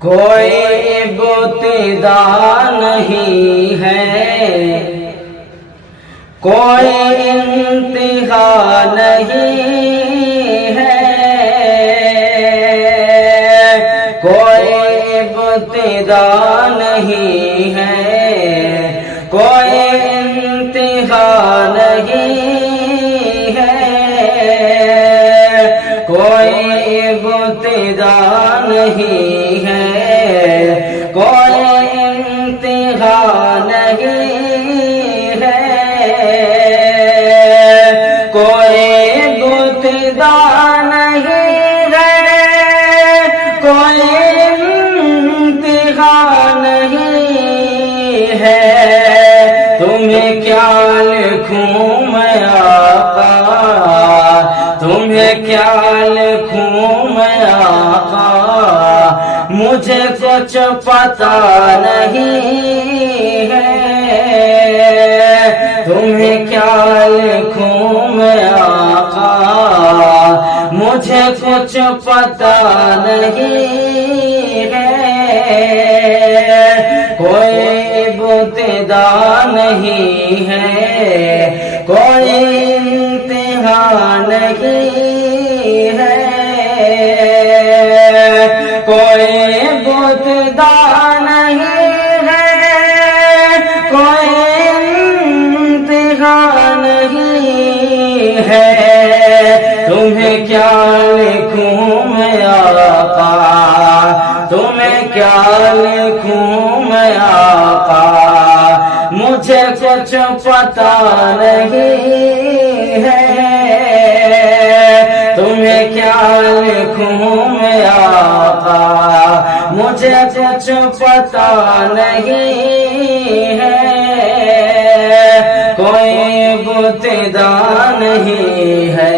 کوئی ابتدا نہیں ہے، کوئی انتہا نہیں ہے، کوئی ابتدا نہیں ہے، کوئی انتہا نہیں ہے، کوئی ابتدا نہیں ہے، کوئی انتہا نہیں ہے، کوئی ابتدا نہیں ہے، کوئی انتہا نہیں ہے، تمہیں کیا لکھوں میں آقا، تمہیں کیا لکھوں میں آقا، مجھے کچھ پتا نہیں ہے، تمہیں کیا لکھوں میں آقا، مجھے کچھ پتا نہیں ہے، کوئی ابتدا نہیں ہے، کوئی انتہا نہیں ہے، کوئی ابتدا نہیں ہے، کوئی انتہا نہیں ہے، تمہیں کیا لکھوں میں آقا، تمہیں کیا لکھوں میں آقا، مجھے کچھ پتا نہیں ہے، تمہیں کیا لکھوں میں آقا، مجھے کچھ پتا نہیں ہے، کوئی ابتدا نہیں ہے،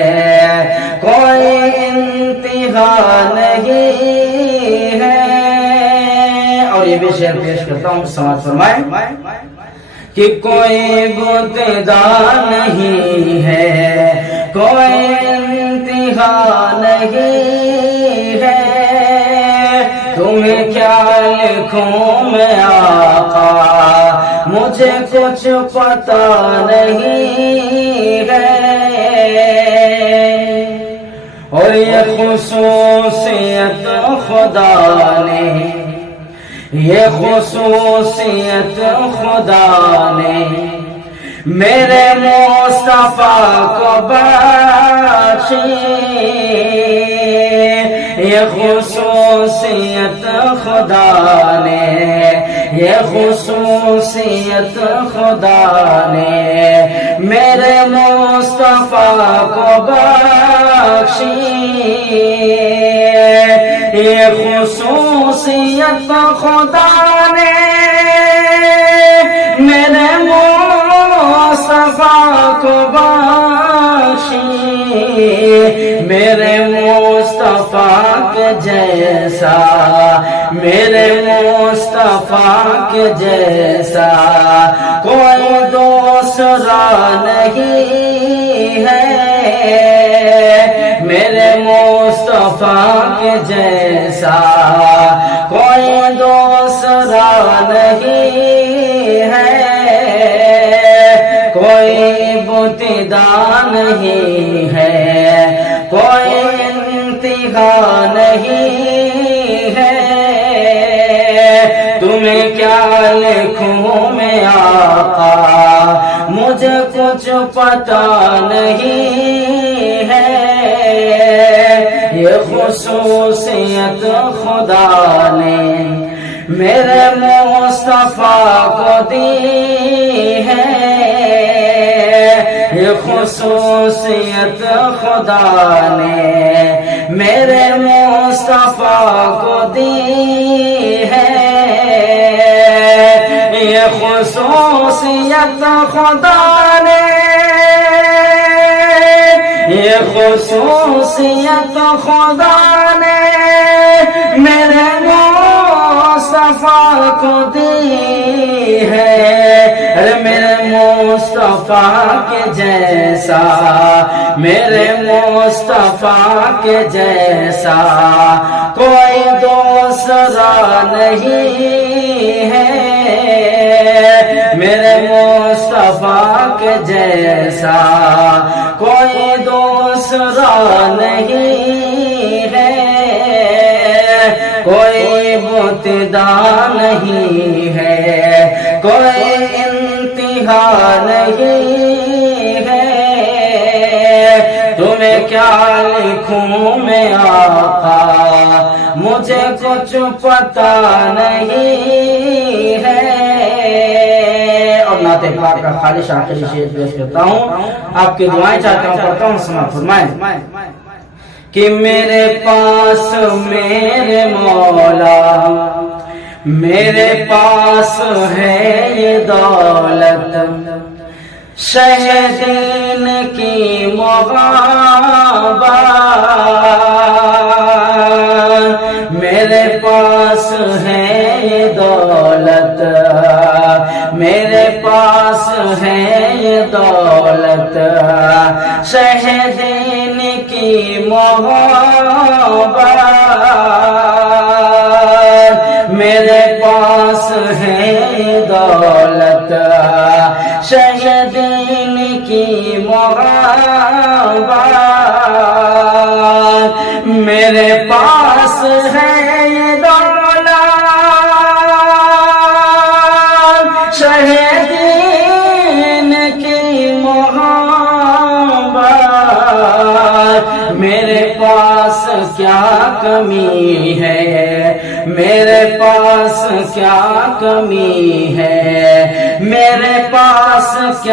کوئی انتہا نہیں ہے، اور یہ بھی شعر پیش کرتا ہوں، سماعت فرمائیں کہ کوئی ابتدا نہیں ہے، کوئی انتہا نہیں ہے، تمہیں کیا لکھوں میں آقا، مجھے کچھ پتا نہیں ہے، اور یہ خصوصیت خدا نے، یہ خصوصیت خدا نے میرے مصطفیٰ کو بخشی، یہ خصوصیت خدا نے، یہ خصوصیت خدا نے میرے مصطفیٰ کو بخشی، یہ خصوصیت خدا نے میرے مصطفیٰ کو بخشی، میرے مصطفیٰ کے جیسا، میرے مصطفیٰ کے جیسا کوئی دوسرا نہیں ہے، میرے مصطفیٰ کے جیسا کوئی دوسرا نہیں ہے، کوئی ابتدا نہیں ہے، کوئی انتہا نہیں ہے، تمہیں کیا لکھوں میں آقا، مجھے کچھ پتا نہیں ہے، یہ خصوصیت خدا نے میرے مصطفیٰ کو دی ہے، یہ خصوصیت خدا نے میرے مصطفیٰ کو دی ہے، یہ خصوصیت خدا نے، یہ خصوصیت خدا نے میرے مصطفیٰ کو دی ہے، میرے مصطفیٰ کے جیسا، میرے مصطفیٰ کے جیسا کوئی دوست دوسرا نہیں ہے میرے مصطفیٰ کے جیسا، کوئی دوسرا نہیں ہے، کوئی ابتدا نہیں ہے، کوئی انتہا نہیں ہے۔ تمہیں کیا لکھوں میں آقا، مجھے کچھ پتا نہیں ہے۔ اور نعت پاک کا خالص آخری شعر پیش کرتا ہوں، آپ کی دعائیں چاہتا ہوں، پڑھتا ہوں، سماعت فرمائیں کہ میرے پاس میرے مولا، میرے پاس ہے یہ دولت، شہ دین کی محبت، میرے پاس ہے یہ دولت، میرے پاس ہے یہ دولت، شہ دین کی محبت، میرے پاس ہے دولت، شہ دین کی محبت، میرے پاس ہے دولت، شہ دین کی محبت، میرے پاس کیا کمی ہے، میرے پاس کیا کمی ہے، میرے پاس کیا